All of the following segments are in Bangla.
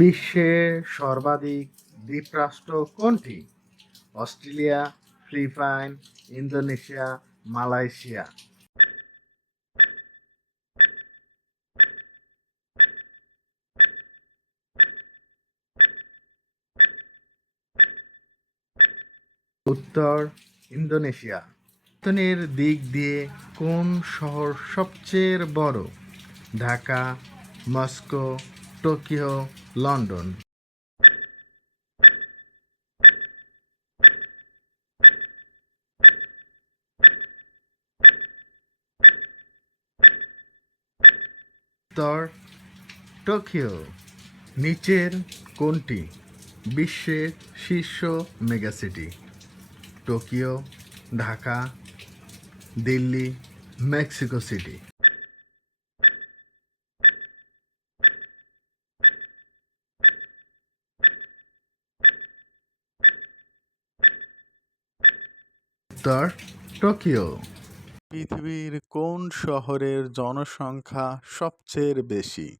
বিশ্বের সর্বাধিক দ্বীপরাষ্ট্র কোনটি? Australia, Philippines, Indonesia, Malaysia. উত্তর ইন্দোনেশিয়া। আয়তনের দিক দিয়ে কোন শহর সবচেয়ে বড়? Dhaka, Moscow, Tokyo, London. উত্তর টোকিও। নিচের কোনটি বিশ্বের শীর্ষ megacity? Tokyo, Dhaka, Delhi, Mexico city. উত্তর টোকিও। পৃথিবীর কোন শহরের জনসংখ্যা সবচেয়ে বেশি?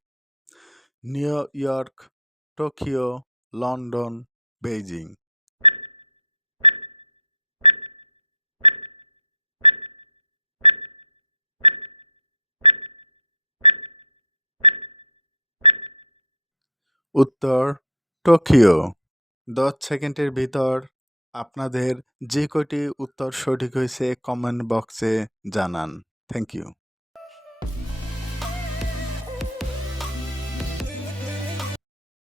New York, Tokyo, London, Beijing. উত্তর টোকিও। 10 সেকেন্ডের ভিতর আপনাদের যে কটি উত্তর সঠিক হয়েছে কমেন্ট বক্সে জানান। Thank you.